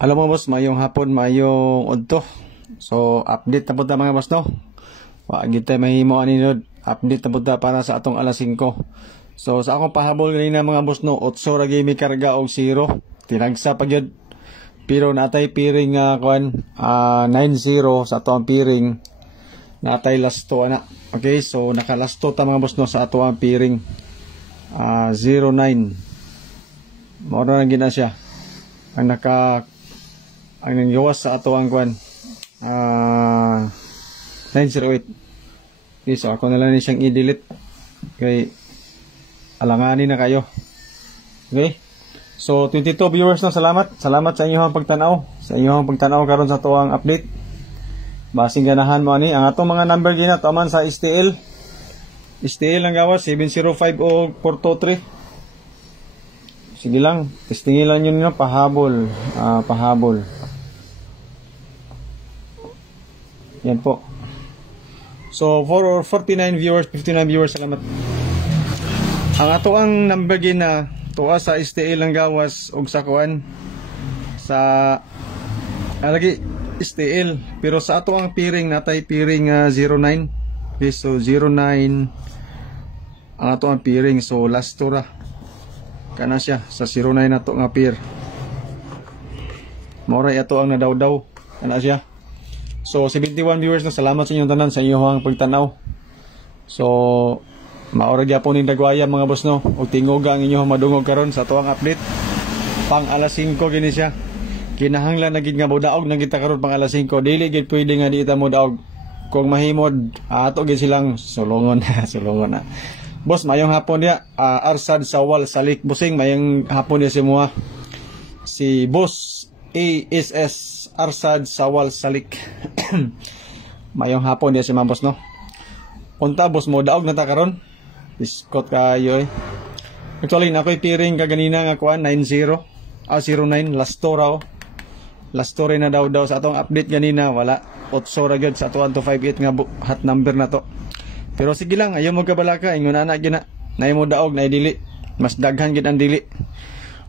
Alam mo boss, mayong hapon, mayong udto. So, update na punta mga boss, no? Wag tayo mahimo aninod. Update na punta para sa atong alas 5. So, sa akong pahabol ganina mga boss, no? 8 ra gimi karga og 0. Tinagsa pa gyud. Pero natay piring kuan 9-0 sa atong piring. Natay lasto ana. Okay, so nakalasto ta mga boss, no, sa atong piring. 09. Mao na gina siya. Ang nanggawas sa ato ang kwan 908. Okay, so ako na lang siyang i-delete kay alanganin na kayo. Okay, so 22 viewers na, salamat sa inyong pagtanaw, karon sa tuwang update. Basing ganahan mo ani ang atong mga number gina taman sa STL ang gawas 705 o 423. Sige lang, testingin lang yun na pahabol. Yan po. So, for 49 viewers, 59 viewers, salamat. Ang ato ang number gina, tuwa sa STL ang gawas, og sa kuan, sa, lagi, STL. Pero sa ato ang piring, natay piring 09. Okay, so 09, ang ato ang piring, so last tura. Kana siya sa 09 na to nga pier. Moray ato ang nadaw-daw. Kana siya. So 71 viewers na, salamat sa inyong tanan sa inyong pagtanaw. So maora gyapon ning dagwaya mga boss, no. Og tingog ang inyong madungog karon sa tuwang update. Pang alas 5 gini siya. Kinahanglan na gid nga modaog na kita karon pang alas 5. Dili gid pwede nga di ita modaog. Kung mahimod ato gid silang sulungon na. Boss, mayong hapon dia, Arsad Sawal Salik. Busing, mayong hapon dia semua. Si Boss ASS Arsad Sawal Salik. Mayong hapon dia si Boss, no? Punta, boss mo, daog na ta karon. Biskot kayo eh. Actually, nako'y piring kaganina nga kuan, 09, lasto raw. Lasto rin na daw sa atong update ganina, wala. 8 ra gyud sa 1258 nga hot number na to. Pero sige lang, ayaw mo kabalaka, ingon anak gina. Nay mo daog, nay dili. Mas daghan gid ang dili.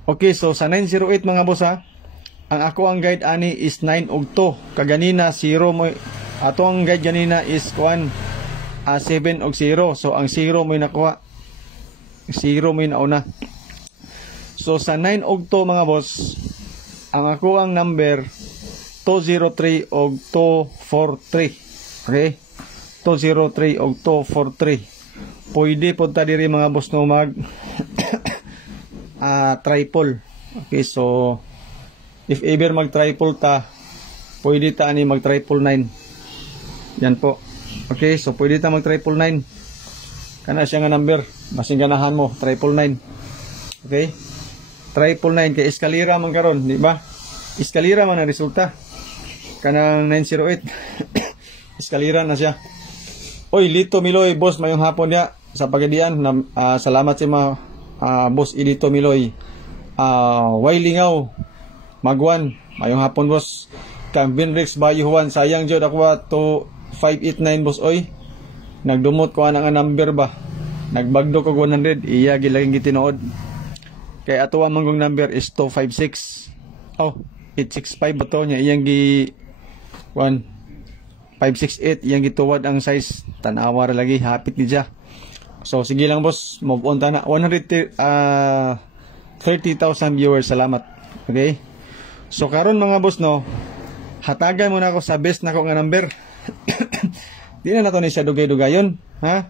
Okay, so sa 908 mga boss ha. Ang ako ang guide ani is 9 og 2. Kaganina 0 mo. Ato ang guide ganina is 7 og 0. So ang 0 mo nakuha. 0 mo nauna. So sa 9 og 2 mga boss, ang ako ang number 203 og 243. Okay? 203 og 243. Pwede po ta diri mga boss no mag triple. Okay, so if ever mag triple ta, pwede ta ani mag 999. Yan po. Okay, so pwede ta mag 999. Kana siya nga number, basing ganahan mo 999. Okay? 999 kay eskalira man karon, di ba? Eskalira man ang resulta. Kanang 908. Eskalira na siya. Oy, Lito Miloy, boss, mayong hapon niya sa Pagadian. Salamat sa mga boss Lito Miloy. Wailingaw, Magwan, mayong hapon, boss. Cambin Rex Bayuhan, sayang jud ako to 589, boss. Oy, nagdumot ko ang number ba? Nagbagdo ko 100, iya gilaging gitinood. Kay ato ang manggong number is 256. Oh, 865 ba to niya? Iyang gi 568 yang gituwad ang size, tanawa ra lagi, hapit ni siya. So sige lang boss, move on ta na. 130,000 viewers, salamat. Okay, so karon mga boss, no, hatagan mo na ako sa best nako nga number. Di na nato ni siya dugay-dugayon, ha?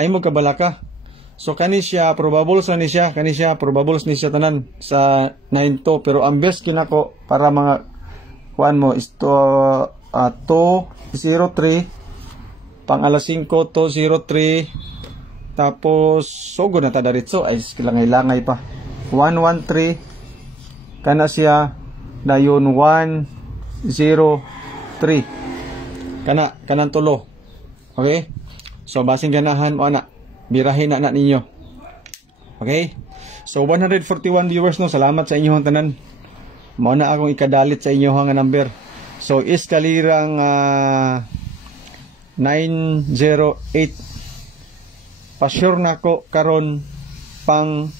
Ay mo kabalaka. So kani siya probables ni siya tanan sa 92, pero ang best kinako para mga kuan mo is 203 pang alas 5 203, tapos sugod na ta daritso ay langay pa 113 kana siya dayon 103 kanang tulo. Okay, so basing ganahan mo ana, birahin na ninyo. Okay, so 141 viewers, no, salamat sa inyong tanan. Mao na akong ikadalit sa inyong nga number. So iskalirang 908. Pa-sure na ko karon pang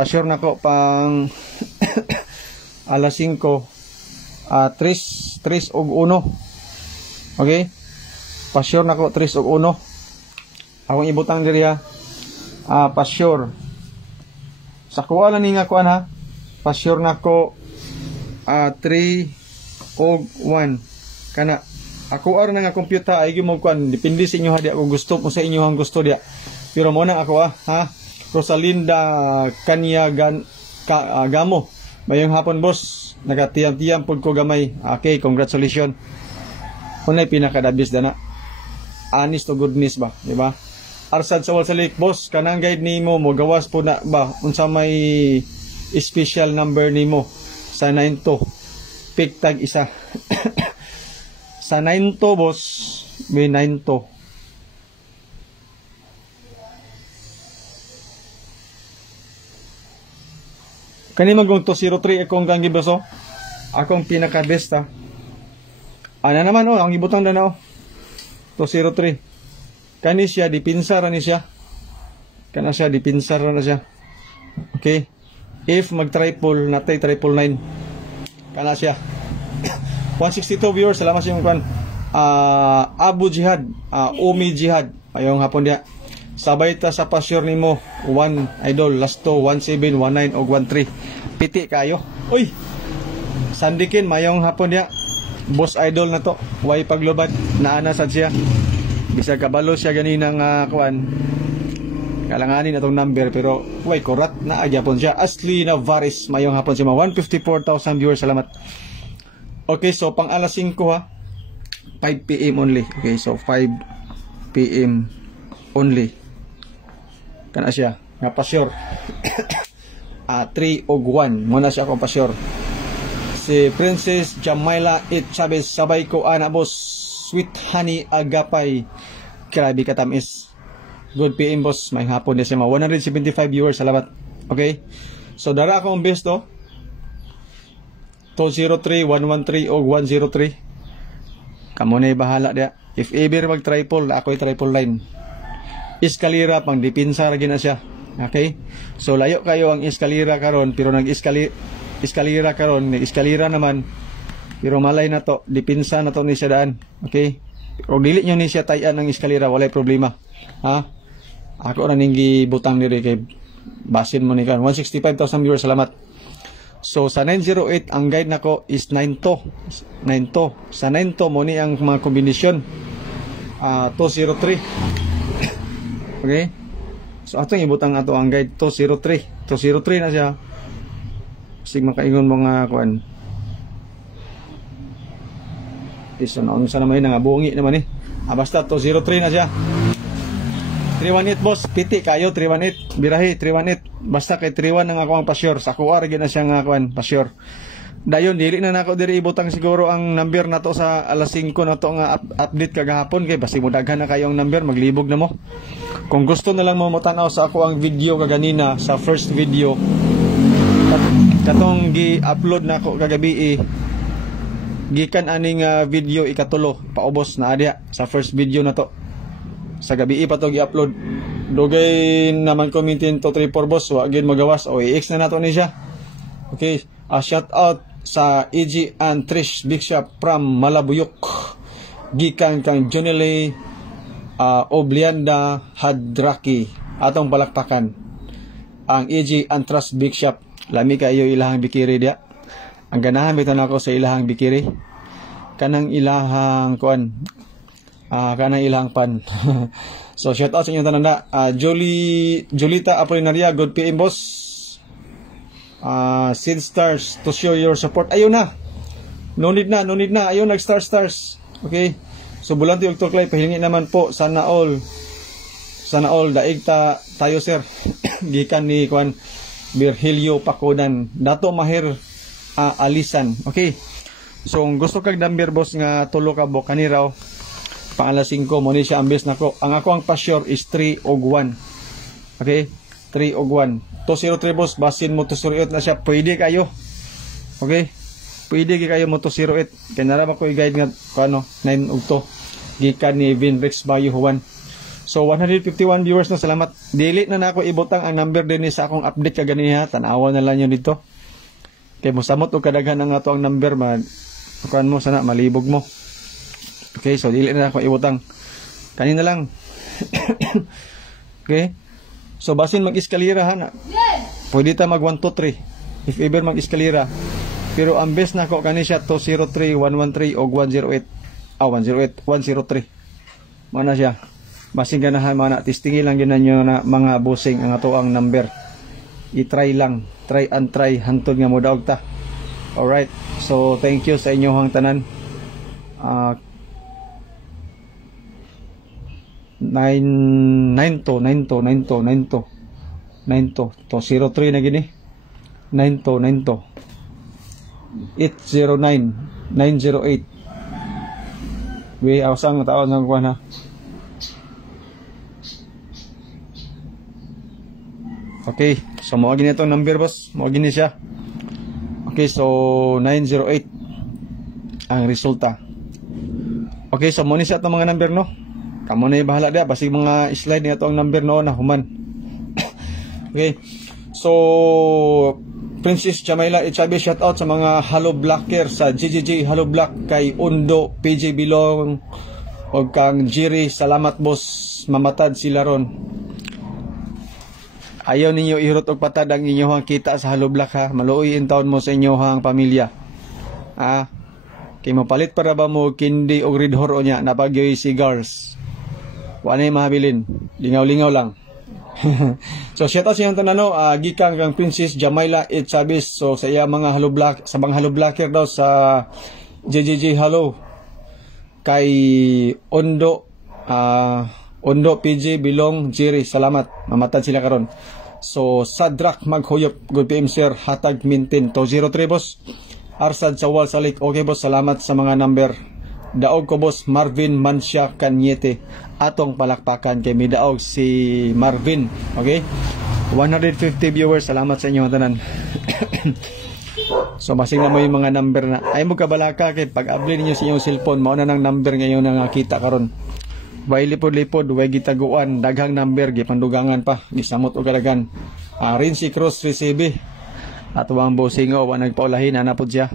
pa-sure nako pang alas 5, 3 og 1. Okay? Pa-sure nako 3 og 1. Akong ibutang diri ha. Pa-sure. Sa kuha na ni nga kuan ha. Pa-sure nako 3 og 1. Kana ako ara nga computer ay gyud kuan, depende sa inyo ha, di ako gusto mo sa inyo ang gusto dia. Pero mo na ako ha. Rosalinda Kanyagan Gamo. Mayong hapon boss. Nagatiyam-tiyam pud ko gamay. Okay, congratulations. Unay pinakadabis dana. Honest to goodness ba, di ba? Arsad sa Walsalik boss, kanang guide nimo mo gawas po na ba unsa may special number nimo sa 9 to. Pick tag isa. Sa 9 to boss, may 9 to. Kani magong 203 akong gang giboso. Akong pinaka best ha. Ana naman ang ibutang na na 203. Kani siya dipinsara ni siya. Kana siya dipinsara na siya. Okay. If mag triple natay 999. Kana siya. 162 viewers, salamat sa inyo. Abu Jihad, Umi Jihad, ayong hapon dia. Sabay ta sa pa-sure nimo 1 idol, last to 1719 og 13. Piti kayo. Uy. Sandikin mayong hapon dia. Boss idol na to. Way paglubad, naana sad siya. Bisag kabalo siya ganina nga kuan. Kalanganin atong number pero way korat na agyapon siya. Ashley Navares, mayong hapon siya. 154,000 viewers, salamat. Okay, so pang alas 5 ha. 5 PM only. Okay, so 5 PM only. Kana siya, nga pa-sure. 3 og 1. Muna siya akong pa-sure. Si Princess Jamaila It Chavez, sabay ko ana boss. Sweet honey agapay. Grabe katamis. Good PM boss. May hapon na siya. 175 viewers, salamat. Okay. So dara akong best to. 203, 113 o 103. Kamo na bahala dia. If ever mag triple, ako'y triple line. Eskalira pang dipinsa ra gina siya. Okay? So layo kayo ang eskalira karon, pero eskalira karon, eskalira naman. Pero malay na to, dipinsa na to ni siya daan. Okay? O dili nyo ni siya tayan ng eskalira, walay problema. Ha? Ako ra ning gibutang diri kay basin mo ni kan 165,000 viewers, salamat. So sa 908 ang guide nako is 9 to. Sa 9 to mo ni ang mga kombinasyon. 203. Okay? So atong ibutang ato ang guide 203. 203 na siya. Sig makaingon mga kuan. Isa na unsa naman nga bungi naman ni. Basta 203 na siya. 318 boss, piti kayo 318, birahi 318. Basta kay 31 ang ako ang pa-sure. Sa kuha ra gyud na siya nga kuan, pa-sure. Dayon dili na nako diri ibutang siguro ang number nato sa alas 5 nato nga update kagahapon kay basi mo daghan na kayo ang number, maglibog na mo. Kung gusto na lang mo tanaw sa ako ang video kaganina sa first video. Katong gi-upload nako kagabi gikan aning video ikatulo paubos na adya sa first video na to. Sa gabi pa to gi-upload. Dugay naman commentin to 34 boss, wa gyud magawas o i-X na nato ni siya. Okay, shout out sa EG and Trish Big Shop from Malabuyok. Gikan kang Jonely Oblianda Hadraki atong palakpakan. Ang EG and Trust Big Shop, lami kayo ilahang bikiri dia. Ang ganahan bitaw nako sa ilahang bikiri. Kanang ilahang kuan kanang ilang pan. So shout out sa inyo tanan na. Julita Apolinaria, good PM boss. Sid Stars to show your support. Ayun na. No need na. Ayun nag-stars. Okay. So bulanti og tuklay pahingi naman po sana all daig tayo sir. Gikan ni kuan Virgilio Pacodan, Dato Mahir Alisan. Okay. So gusto kag number boss nga tulo ka bo kaniraw. Pang alas 5 mo ni siya ang best nako. Ang ako ang pa-sure is 3 og 1. Okay? 3 og 1. 203 boss, basin mo 208 na siya. Pwede kayo. Okay? Pwede kayo mo 208. Kaya narama ko i-guide nga ano, 9 og 2. Gikan ni Vinrex Bayo Juan. So 151 viewers na, salamat. Dili na nako ibutang ang number din sa akong update kagani ha. Tanawa na lang yun dito. Kay mosamot og kadaghan ang ato ang number man. Kuan mo sana malibog mo. Okay, so dili na nako ibutang. Kanina lang. Okay? So basin mag-eskalera ha na. Pwede ta mag 1 2 3 if ever mag-eskalera. Pero ang best nako kani siya 203 113 og 108. 108 103. Mana siya? Basing ganahan mga testingin lang yun nyo na mga bossing ang ato ang number. I-try lang. Try and try. Hantod nga mo daog ta. Alright. So, thank you sa inyong tanan. 9 to 03 na gini. 9 to 809 908. We awsang taon ng kuha na. Okay, so mo gini itong number boss, mo gini siya. Okay, so 908 ang resulta. Okay, so mo ni siya itong mga number no. Kamo na yung bahala dia, basi mga slide niya itong number no na human. Okay, so Princess Jamaila Echabe, shout out sa mga Hello Blacker sa GGG Hello Black, kay Undo, PJ Bilong o kang Jiri, salamat boss, mamatad sila ron. Ayaw ninyo ihurot og patad ang inyong kita sa Hello Black ha. Maluoy in taon mo sa inyong pamilya. Kay mapalit para ba mo kindi og red hor o nya napagyoy cigars. Wanay mahabilin. Lingaw-lingaw lang. So shout out sa inyong tanano, gikan kang Princess Jamaila Echabe. So sa iya mga Hello Black, sa mga Hello Blacker daw sa JJJ Hello. Kay Ondo, Ondo, PJ, Bilong, Jiri, salamat. Mamatad sila karon. So, Sadrak Maghuyop, good PM sir, hatag mintin, 203 boss. Arsad sa wall salik, okay boss, salamat sa mga number. Daog ko boss, Marvin Mansya Kanyete. Atong palakpakan kay midaog si Marvin. Okay? 150 viewers, salamat sa inyo mga tanan. So, masing na mo yung mga number na. Ay mo kabalaka kay pag-upload niyo sa inyong cellphone, mauna ng number ngayon na nakita karon. Way lipod-lipod, way gitaguan, daghang number, gipandugangan pa, gisamot o kalagan. Rinsi Cross Recibe, at wang bosingo, wa nagpaulahin, anapod siya.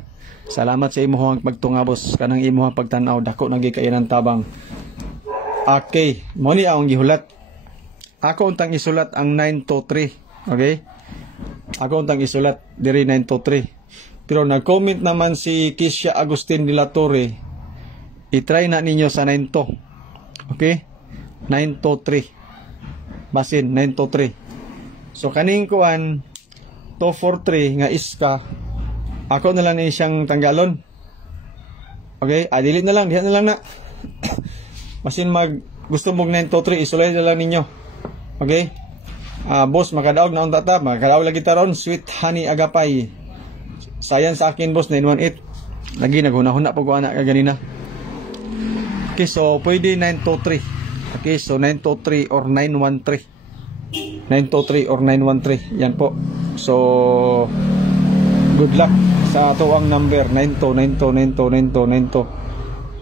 Salamat sa imuhang pagtunga, boss, kanang imuhang pagtanaw, dako nagikayan ng tabang. Okay, mo ni akong gihulat. Ako untang isulat ang 923, okay? Ako untang isulat, diri 923. Pero nag-comment naman si Kisha Agustin de la Torre, i-try na ninyo sa 92. Okay? 923. Basin, 923. So, kaning kuan, 243 nga iska, ako na lang ni siyang tanggalon. Okay? Delete na lang, diyan na lang na. Basin gusto mong 923, isulay na lang ninyo. Okay? Boss, makadaog na ang tata, makadaog lagi taron, Sweet Honey Agapay. Sayan sa akin, boss, 918. Lagi, naghuna-huna po ko anak kaganina. Okay, so pwede 923. Okay, so 923 or 913. 923 or 913. Yan po. So, good luck sa ato ang number.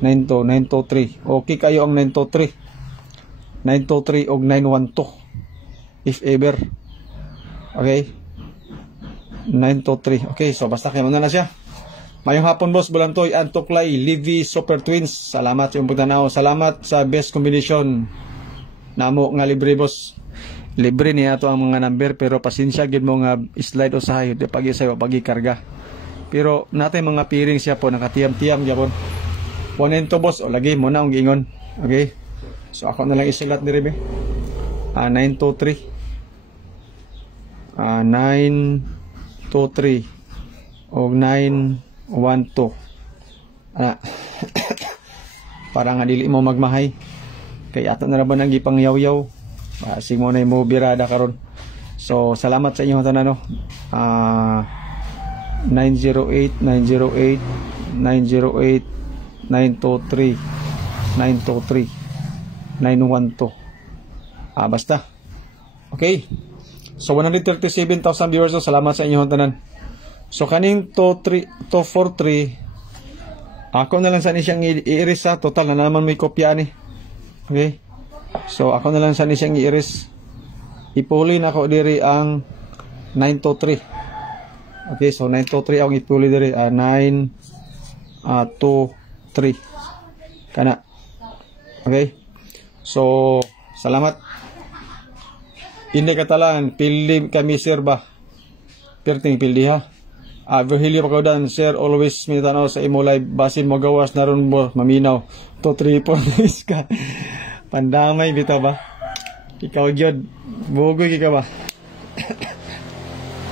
92929292929293. Okay kayo ang 923. 923 o 912. If ever. Okay. 923. Okay, so basta kayo na siya. Mayong hapon boss, Bulantoy, Antoklay, Livy, Super Twins. Salamat sa iyong pagtanaw. Salamat sa best combination. Namo nga libre boss. Libre niya ito ang mga number, pero pasensya gid mo nga slide usahay, di pagi sayo pagi karga. Pero natin mga piring siya po nakatiyam-tiyam gyapon. Ponento boss, o lagi mo na ang giingon. Okay? So ako na lang isulat diri be. 923. 923 o 912. Para nga dili mo magmahay. Kay ato na raban ang gipang yaw-yaw. Sing mo na mo birada karon. So salamat sa inyo tanan no. 908 908 908 923 923 912. Basta. Okay. So 137,000 viewers, so salamat sa inyo tanan. So kaning 243 ako na lang sa ni siyang i-erase, total na naman may kopya ni. Okay? So ako na lang sa siyang i-erase. Ipuli na ko diri ang 923. Okay, so 923 ang ipuli diri 9 2 3 kana. Okay, so salamat. Hindi katalan pildi kami sir ba perting pildi ha. Virgilio Pagaudan, sir, always minatanaw sa imo live, basin mo gawas na ron mo, maminaw. 2, 3, 4 days ka. Pandamay, bitaw ba? Ikaw, Jod, bugoy ka ba?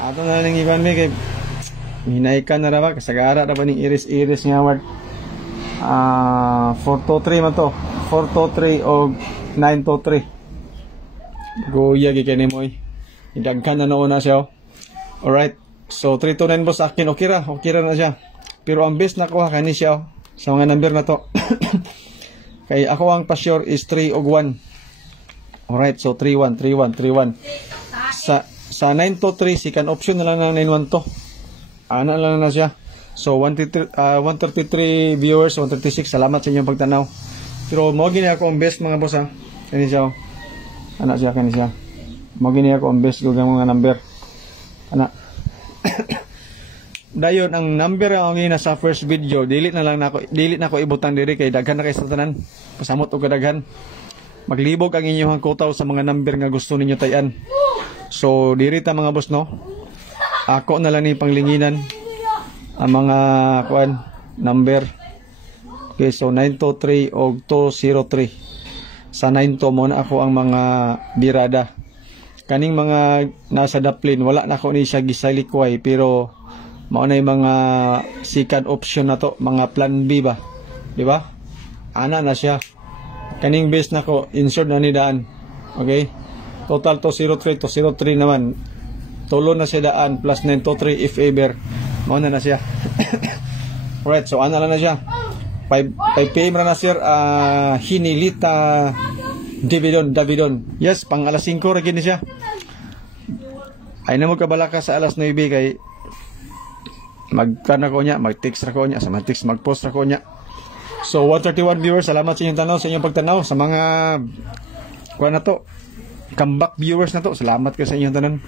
Ato na lang ikan me, kay hinaikan na ra ba? Kasagara na ba ning iris-iris nga word? 423 man to. 423 o 923. Goya, gikan mo eh. Idagkan na noon na siya. Alright. So 329 boss akin okay ra na siya. Pero ang best na ko kani siya sa mga number na to. Kay ako ang pa-sure is 3 og 1. Alright, so 31. Sa 923 second option na lang ng 91 to. Ana lang na siya. So 133 viewers, 136. Salamat sa inyong pagtanaw. Pero mo gini ako ang best mga boss ha. Kani siya. Ana siya kani siya. Mo gini ako ang best gugang mga number. Ana. Dayon ang number ang ina sa first video, delete na ko ibutang diri kay daghan na kay sa tanan. Pasamot og kadaghan. Maglibog ang inyong kutaw sa mga number nga gusto ninyo tayan. So diri ta mga boss no. Ako na lang ni panglinginan ang mga kuan number. Okay, so 923 og 203. Sa 92 mo na ako ang mga birada. Kaning mga nasa daplin wala na ko ni siya gisalikway pero mao na yung mga second option na to, mga plan B ba, di ba? Ana na siya. Kaning base na ko insured na ni daan. Okay, total to 03 naman, tulo na siya daan plus 923 if ever, mao na siya. Alright, so ana na siya. 5 PM na sir. Hinilita Davidon. Yes, pang alas 5 ra gini siya. Ay na mo kabalaka sa alas 9 kay magkana ko niya, mag-text ra ko niya, sa mag-text mag-post ra ko niya. So 131 viewers, salamat sa inyong tanaw, sa inyong pagtanaw, sa mga kuha na to, comeback viewers na to, salamat ka sa inyong tanan.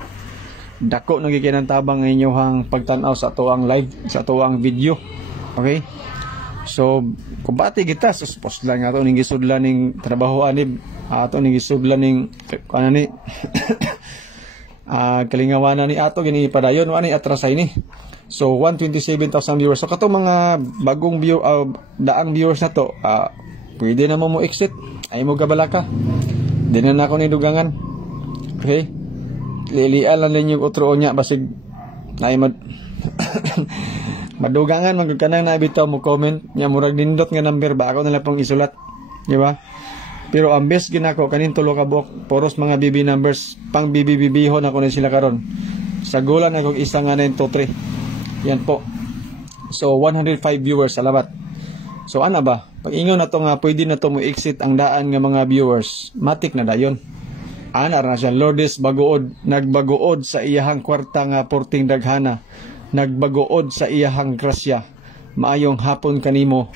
Dako nagikinan tabang inyong pagtanaw sa ato ang live, sa ato ang video. Okay? So kubati kita, post lang ato ning gisudlan ning trabaho anib, ato ning gisudlan ning ano ni kalingawanan ni ato gini padayon ani atrasay ni. So 127,000 viewers. So kato mga bagong daang viewers na to, pwede na mo exit. Ay mo gabalaka. Di na ako ni dugangan. Okay? Lilian lang din yung utro niya basig ay madugangan magkanang nabitaw mo comment nya murag nindot nga number ba ako nila pong isulat. Di ba? Pero ang best ginako kanin tulo ka buok poros mga BB numbers pang BBBBhon ako na sila karon. Sa gulan ako isa nga 923. Yan po. So 105 viewers, salamat. So ana ba? Pag ingon na to nga pwede na to mo exit ang daan nga mga viewers. Matik na dayon. Ana ra siya Lourdes Baguod, nagbaguod sa iyahang kwarta nga porting daghana. Nagbaguod sa iyahang grasya. Maayong hapon kanimo.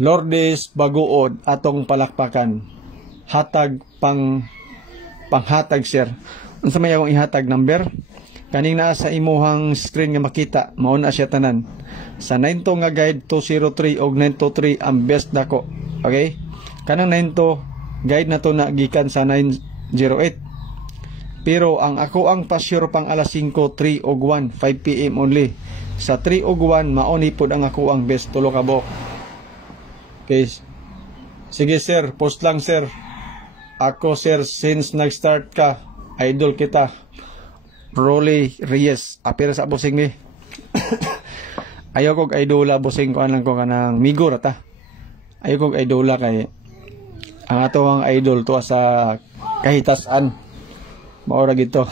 Lourdes Baguod atong palakpakan. Hatag panghatag sir. Unsa may akong ihatag number? Kaning naa sa imuhang screen nga makita, mao na siya tanan. Sa 92 nga guide 203 og 923 ang best dako. Okay? Kanang 92 guide na to na gikan sa 908. Pero ang ako ang pa-sure pang alas 5, 3 og 1, 5 PM only. Sa 3 og 1 mao ni pud ang ako ang best tulo ka buok. Okay. Sige sir, post lang sir. Ako sir since nag-start ka, idol kita. Rolly Reyes, apira sa bossing ni. Ayaw kog idola bossing ko lang ko kanang migo rata. Ayaw kog idola kay ang ato ang idol to sa kahitasan. Maura gito.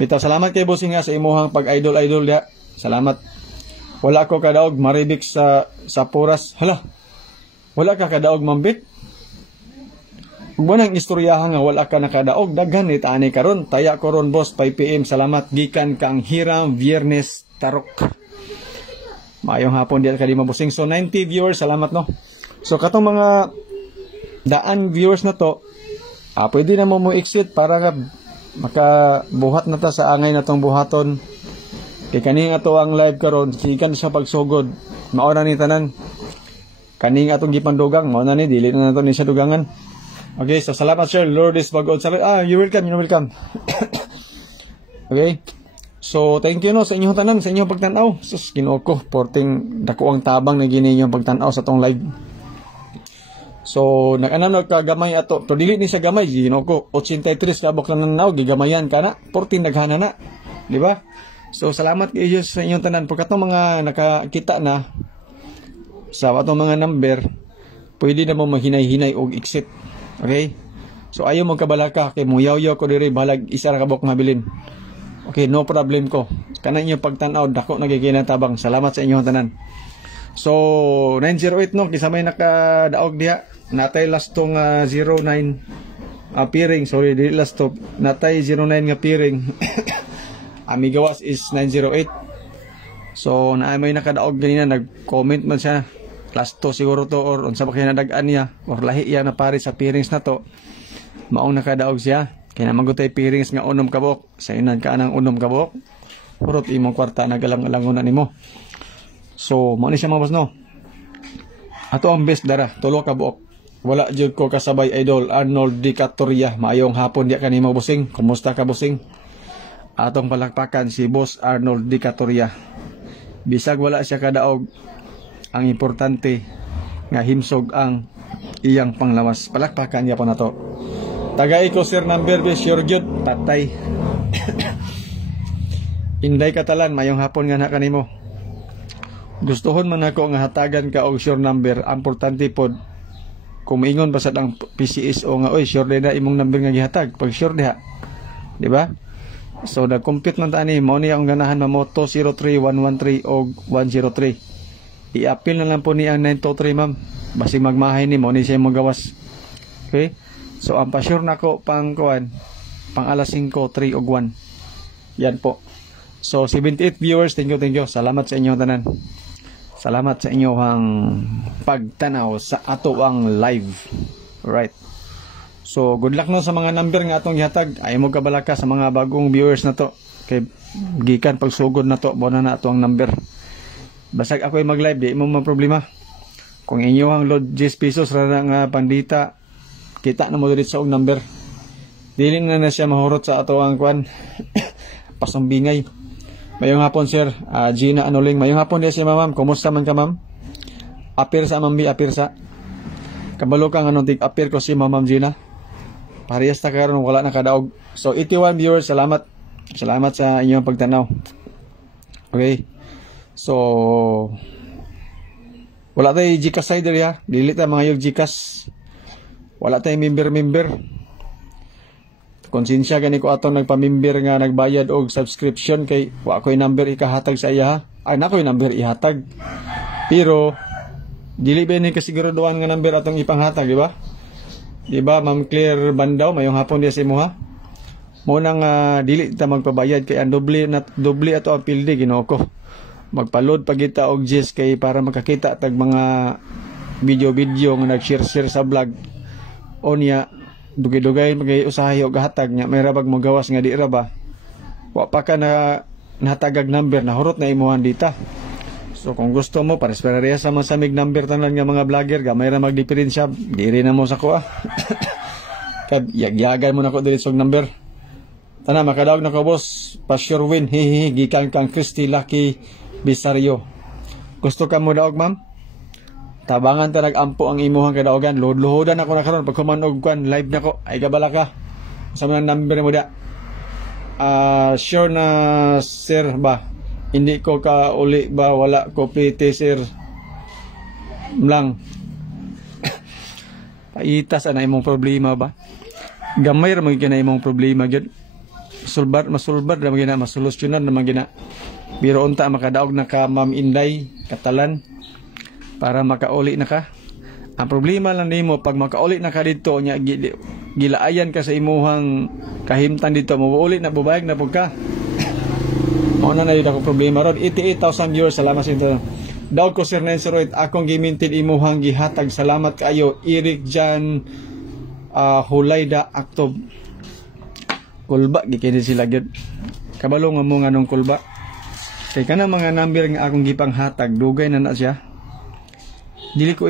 Bitaw salamat kay bossing nga sa imuhang pag-idol ya. Salamat. Wala ko kadaog maribik sa puras. Hala. Wala ka kadaog mambit. Bunang istoryahan nga wala ka nakadaog daghan ni ani karon taya ko ron boss 5 PM salamat gikan kang Hiram Viernes Tarok. Maayong hapon diyan kadi mabusing. So 90 viewers salamat no. So katong mga daan viewers na to Pwede na mo exit para nga makabuhat na ta sa angay na tong buhaton. Kay kaning ato ang live karon, sikan sa pagsugod. Mao na ni tanan. Kaning atong gipandugang, mao na ni dili na nato ni sa dugangan. Okay, so salamat sir, Lourdes Bagod. You're welcome. Okay. So thank you no sa inyong tanan, sa inyong pagtan-aw. Sus, Ginoo ko, porting dako ang tabang na gini yung pagtan-aw sa tong live. So nag-anam kagamay ato. To dili ni sa gamay, Ginoo ko, 83 labok lang nanaw, gigamayan kana, porting naghana na. Di ba? So salamat kayo sa inyong tanan. Pagkatong mga nakakita na sa atong mga number, pwede na mo maghinay-hinay og exit. Okay? So ayaw mo kabalaka kay muyaw-yaw ko diri balag isa ra kabok mabilin. Okay, no problem ko. Kana inyo pagtan-aw dako nagiginatabang. Salamat sa inyong tanan. So 908 no kisa may nakadaog diha. Natay last tong 09 piring. Sorry, di last to. Natay 09 nga piring. Amigawas is 908. So na may nakadaog ganina nag-comment man siya. Last to siguro to or unsa ba kay nadagan niya or lahi iya na pare sa pirings na to. Maong nakadaog siya. Kaya naman gutay pirings nga unom kabok. Sa inan ka anang unom kabok. Purot imong kwarta nagalang-alangunan nimo. So, mo ni siya mga boss no. Ato ang best dara, tulo kabok. Wala jud ko kasabay idol Arnold Di Catoria. Maayong hapon diya kanimo busing. Kumusta ka busing? Atong palakpakan si Boss Arnold Di Catoria. Bisag wala siya kadaog, ang importante nga himsog ang iyang panglawas. Palakpakan niya pa na to. Tagay ko sir number be sure gyud patay. Inday katalan mayong hapon nga na kanimo. Gustuhon man ako nga hatagan ka og sure number. Importante pod kung maingon basad ang PCSO nga oy sure na imong number nga gihatag pag sure diha. Di ba? So nag-compute man ta ani mo ni ang ganahan mo 203113 og 103. I-appeal na lang po ni ang 923 ma'am. Basig magmahay ni mo ni siya magawas. Okay? So, ang pa-sure na ko pang kuan, pang alas 5, 3 o 1. Yan po. So, 78 viewers, thank you. Salamat sa inyo tanan. Salamat sa inyong pagtanaw sa ato ang live. Alright. So, good luck no sa mga number nga atong gihatag. Ay mo kabalaka sa mga bagong viewers na to. Kay gikan pagsugod na to, bona na ato ang number. Basag ako ay mag-live, di mo problema. Kung inyo ang load 10 pesos ra nga pandita, kita na mo dito sa og number. Dili na siya mahurot sa ato ang kwan. Pasumbingay. Mayong hapon sir, Gina Anoling. Mayong hapon din si ma'am. Kumusta man ka ma'am? Apir sa ma'am, apir sa. Kabalo ka nga nung tig-apir ko si ma'am Gina. Parehas ta karon wala na kadaog. So 81 viewers, salamat. Salamat sa inyong pagtanaw. Okay. So wala tayo Gcash side ya. Dili ta mga yung Gcash. Wala tayong member. Konsensya gani ko atong nagpamember nga nagbayad og subscription kay wa ko'y number ikahatag sa iya ha. Ay na ko'y number ihatag. Pero dili ba ni kasiguraduhan nga number atong ipanghatag, di ba? Di ba Ma'am Claire Bandaw mayong hapon diya sa imo ha. Mo nang dili ta magpabayad kay ang doble ato ang pilde Ginoo ko. Magpa-load pa kita og GIS kay para makakita tag mga video nga nag-share sa vlog. Onya dugay-dugay mag-usahay og hatag nya may rabag mo gawas nga di ra ba wa pa ka na nahatagag number na hurot na imuhan dita. So kung gusto mo pares-pareha sa masamig number tanan nga mga vlogger gamay ra magdiferensya diri na mo sa ko kag yagyagan mo na ko diri sa number tana makadaog na ko boss pa sure win hihi gikan kang Christy Lucky Bisario. Gusto ka mo daog ma'am? Tabangan ta nag-ampo ang imuhang kadaogan. Load-loadan ako na karon pag kumanog kwan live nako. Ay gabala ka. Sa mga number mo da. Sure na sir ba. Hindi ko ka uli ba wala ko PT sir. Lang. Paitas ana imong problema ba? Gamay ra magiging imong problema gyud. Masulbar ra magina masolusyonan na magina. Biro unta makadaog na ka Ma'am Inday Katalan. Para makauli na ka. Ang problema lang nimo pag makauli na ka dito nya gilaayan ka sa imuhang kahimtan dito mauli na bubayag na pud ka. Mao na yun ako problema rod. 88,000 viewers, salamat sa inyo. Daw ko sir Nenseroid akong gimintin imuhang gihatag. Salamat kayo Eric Jan Hulayda Actob. Kulba gikini sila gyud. Kabalo nga mo nganong kulba. Kay kana mga number nga akong gipanghatag dugay na siya. Di ko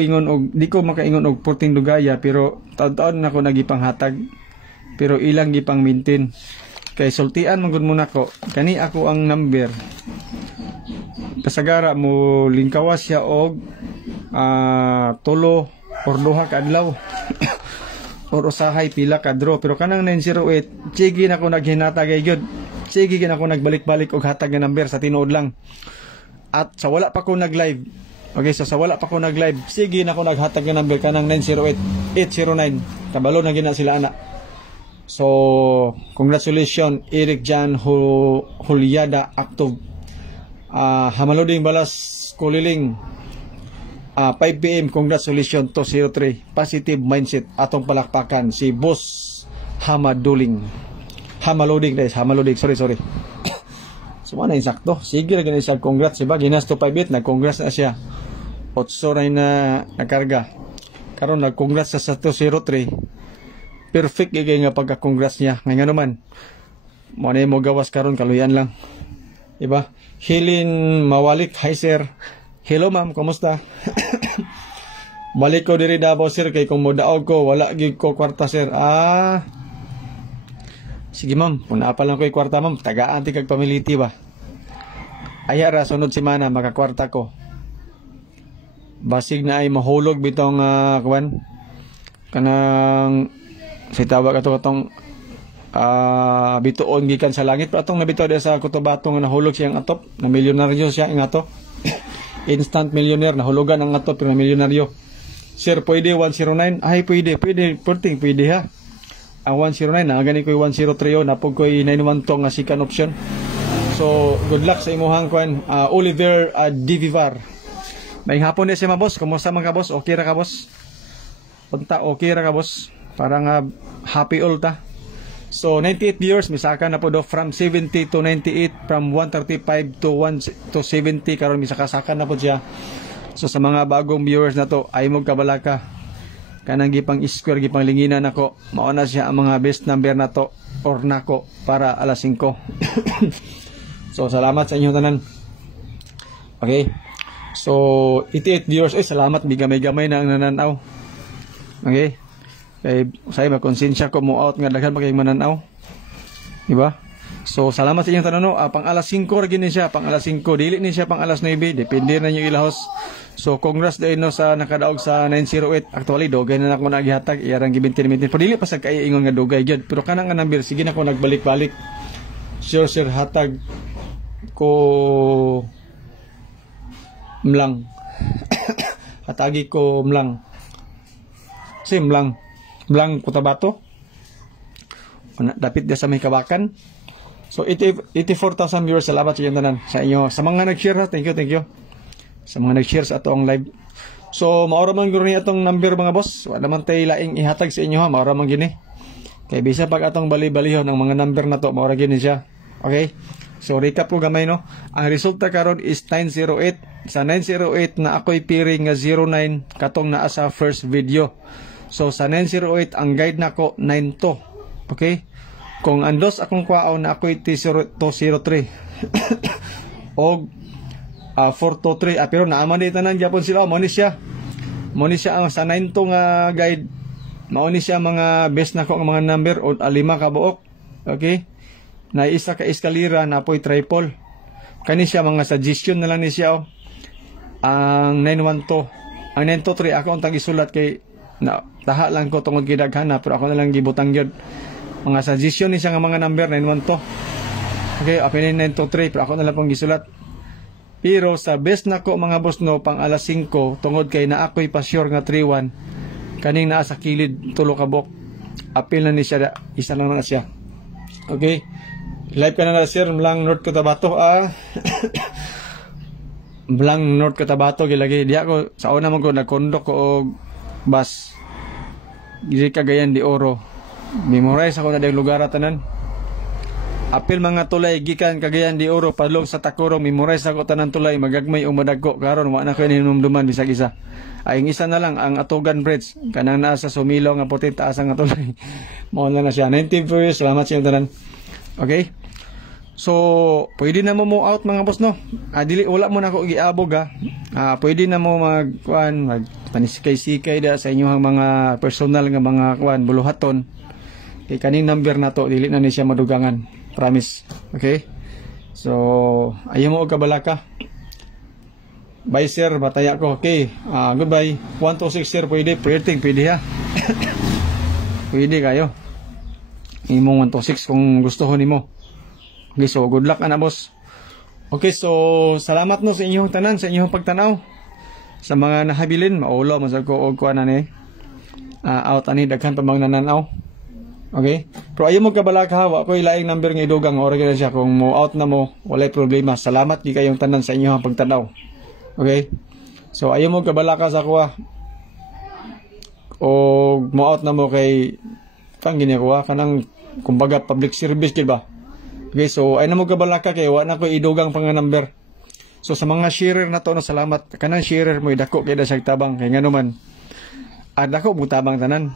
makaingon og 14 dugaya pero taon-taon na ko nagipanghatag. Pero ilang gipang maintain. Kay sultian man gud mo nako. Kani ako ang number. Pasagara mo lingkawas siya og 3 or 2 ka adlaw. Or usahay pila ka draw pero kanang 908 sige na ko naghinatag ay gyud. Sige na ko nagbalik-balik og hatag nga number sa tinuod lang. At sa wala pa ko nag-live. Okay, so sa wala pa ko nag-live, sige na ko naghatag nga number kanang 908-809. Kabalo na gina sila ana. So, congratulations Eric Jan Hulyada Actob. Hamaluding Balas Kuliling. 5 PM, congratulations to 03. Positive mindset atong palakpakan si Boss Hamaluding. Sorry. So, ano yung sakto? Sige na ganun siya, congrats. Diba? Ginasto 5-8, nag-congrats na siya. 8 rin na nakarga. Karon nag-congrats sa 203. Perfect gagay nga pagka-congrats niya. Ngayon naman, muna mo gawas karon kaluyan lang. Diba? Hilin Mawalik, hi sir. Hello ma'am, kumusta? Balik ko diri Davao sir, kay kung modaog ko, wala gig ko kwarta sir. Sige ma'am, puna pa lang ko yung kwarta ma'am, tagaan ti kag pamiliti ba? Ayara, sunod semana, makakwarta ko. Basig na ay mahulog bitong kanang sa tawag ato katong bituon gikan sa langit. Pero atong nabitaw sa Cotabato nga nahulog siyang atop, na milyonaryo siya ang ato. Instant millionaire, nahulugan ang atop, pero na milyonaryo. Sir, pwede 109? Ay, pwede ha. Ang 109 na gani ko 103 napog ko 912 nga second option. So good luck sa imuhang kwan. Oliver Divivar. May hapon ni siya boss. Kumusta man ka boss? Okay ra ka boss? Punta okay ra ka boss? Parang happy all ta. So 98 viewers misaka na po do from 70 to 98, from 135 to 70 karon misaka-saka na po siya. So sa mga bagong viewers na to ay mo kabalaka. Kanang gipang square gipang linginan nako, mao na siya ang mga best number na to or nako para alas 5. So salamat sa inyo tanan. Okay, so 88 viewers, salamat, bigamay-gamay na ang nananaw. Okay, kay say makonsensya ko mo out nga daghan pa kay mananaw, diba? So salamat sa inyo tanan. Pang alas 5 ra gini siya, pang alas 5 dili ni siya pang alas 9, depende na niyo ilahos. So congrats din no sa nakadaog sa 908. Actually dogay na ako nagihatag, iyarang gibintin-mintin. Padili pa sa kay ingon nga dogay gyud. Pero kanang nga number sige na ko nagbalik-balik. Sure hatag ko mlang. Hatagi ko mlang. Mlang Cotabato. Dapit dia sa may Kabakan. So 84,000 viewers, salamat sa inyo tanan. Sa mga nag-share, thank you. Sa mga nag-share sa atong live. So maura man guro ni atong number mga boss. Wala man tay laing ihatag sa inyo ha, maura man gini. Kay bisa pag atong bali-balihon ng mga number na to, maura gini siya. Okay? So recap ko gamay no. Ang resulta karon is 908. Sa 908 na ako'y piring nga 09 katong naa sa first video. So sa 908 ang guide nako 92. Okay? Kung andos akong kwaon na ako'y 203. Og 423, pero naaman dito ng Japon sila. Mao ni siya ang sa 9 nga guide. Mao ni siya mga best na ko nga mga number o 5 ka buok. Okay, na isa ka eskalera na po'y triple. Kani siya mga suggestion na lang ni siya. Ang 912, ang 923 ako ang tag-isulat kay na taha lang ko tungod kay daghan pero ako na lang gibutang gyud. Mga suggestion ni siya nga mga number 912. Okay, apin 923 pero ako na lang pong gisulat. Pero sa best nako mga boss no, pang alas 5 tungod kay na ako'y pa sure nga 31 kaning naa sa kilid tulo ka bok. Apil na ni siya, isa lang na siya. Okay, live ka na sir Mlang North Cotabato. Mlang North Cotabato gilagi di ako sa una man ko nagkondok ko og bus diri Cagayan de Oro. Memorize ako na dayong lugar tanan. Apil mga tulay gikan Cagayan de Oro padlong sa Tacorong, memorize ako tanan tulay magagmay o madagko karon wa na ko hinumduman bisag isa. Ayong isa na lang ang Atugan Bridge kanang naa sa Sumilo nga puti taas ang tulay. Mao na siya. 19 viewers, salamat sa inyo tanan. Okay? So, pwede na mo out mga boss no. Dili wala mo na ako giabog ha. Pwede na mo panisikay-sikay da sa inyong mga personal nga mga buluhaton. Kay kaning number na to dili na ni siya madugangan. Promise. Okay? So, ayaw mo og kabalaka. Bye sir, bataya ko. Okay. Goodbye. 126 sir, pwede. Pwede ha. Pwede kayo. Imong 126 kung gustuhon nimo. Okay, so good luck ana boss. Okay, so salamat no sa inyong tanan, sa inyong pagtanaw. Sa mga nahabilin, maulo masag ko og kuan ani. Out ani daghan pa mga nananaw. Okay? Pero ayaw mo kabalaka ha, wa ko ilaing number nga idugang, ora gyud siya kung mo out na mo, walay problema. Salamat gi kayong tanan sa inyong pagtanaw. Okay? So ayaw mo kabalaka sa kuha. O mo out na mo kay kang ginagawa kanang kumbaga public service gid ba? Okay, so ay na mo kabalaka kay wa na ko idugang pang number. So sa mga sharer na to no, salamat. Kanang sharer mo idako kay da siyang tabang kay ngano man. Dako mo tabang tanan.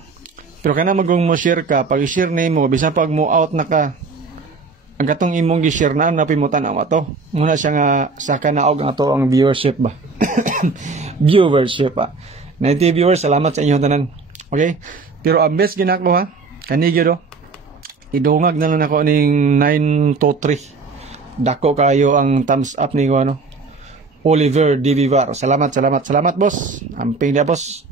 Pero kana magong mo share ka, pag i-share nimo bisan pag mo out na ka, ang katong imong gi-share na napimutan ang ato. Muna siya nga sa kanaog ang ato ang viewership ba. Viewership ba. 90 viewers, salamat sa inyo tanan. Okay? Pero ang best ginako ha, kani gyud do. Idungag na lang ako ning 923. Dako kayo ang thumbs up ni ano. Oliver D. Vivar. Salamat boss. Amping dia boss.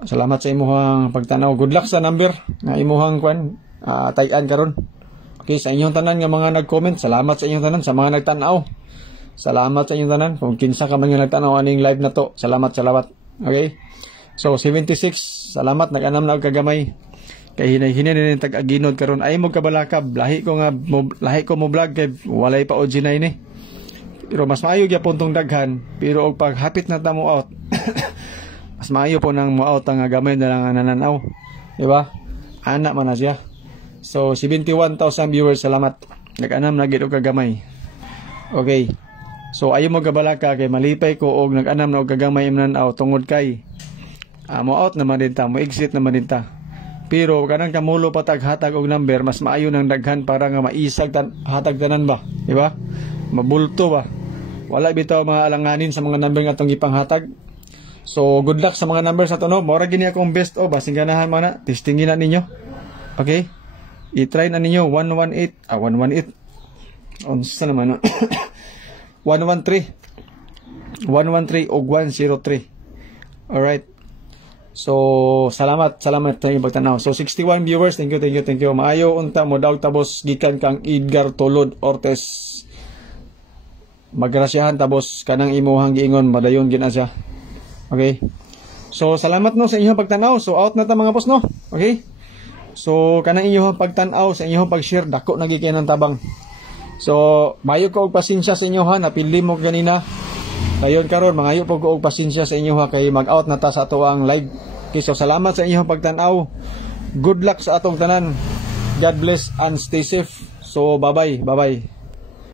Salamat sa imuhang pagtanaw. Good luck sa number na imuhang tayan karon. Okay, sa inyong tanan nga mga nag-comment, salamat sa inyong tanan. Sa mga nagtanaw, salamat sa inyong tanan. Kung kinsa ka man nga nagtanaw aning live na to, salamat. Okay? So 76, salamat, nag-anam na og kagamay. Kay hinay-hinay ni tag-aginod karon. Ay mo kabalakab, lahi ko mo vlog kay walay pa original ni. Pero mas maayo gyapon tong daghan, pero og paghapit na ta mo out. Mas maayo po nang mo-out ang gamay na lang nananaw. Diba? Anak man na siya. So, 71,000 viewers. Salamat. Nag-anam na gito kagamay. Okay. So, ayaw mo gabalaka kay malipay ko og nag-anam na og kagamay nananaw tungod kay mo-out naman din ta. Mo-exit naman din ta. Pero, kanang kamulo patag hatag og number, mas maayo ng daghan para nga maisag hatag tanan ba? Diba? Mabulto ba? Wala bitaw mga alanganin sa mga number nga itong ipanghatag. So, good luck sa mga numbers na ito, no? Mora gini akong best of, basing ganahan mga na. Testingin na ninyo. Okay? I-try na ninyo. 118. 118. Unsa naman, no? 113. 113 o 103. Alright. So, salamat sa inyong pagtanaw. So, 61 viewers. Thank you. Maayo unta mo daw tabos gikan kang Edgar Tolod Ortiz. Magrasyahan tabos kanang imuhang giingon madayon gina siya. Okay. So, salamat no sa inyong pagtanaw. So, out na ta mga boss no. Okay. So, kanang inyong pagtanaw, sa inyong pag-share, dako nagikay ng tabang. So, mayo ko og pasensya sa inyo ha, napili mo ganina. Dayon karon mangayo po ko og pasensya sa inyo ha, kay mag-out na ta sa ato ang live. Okay, so salamat sa inyong pagtanaw. Good luck sa atong tanan. God bless and stay safe. So, bye-bye.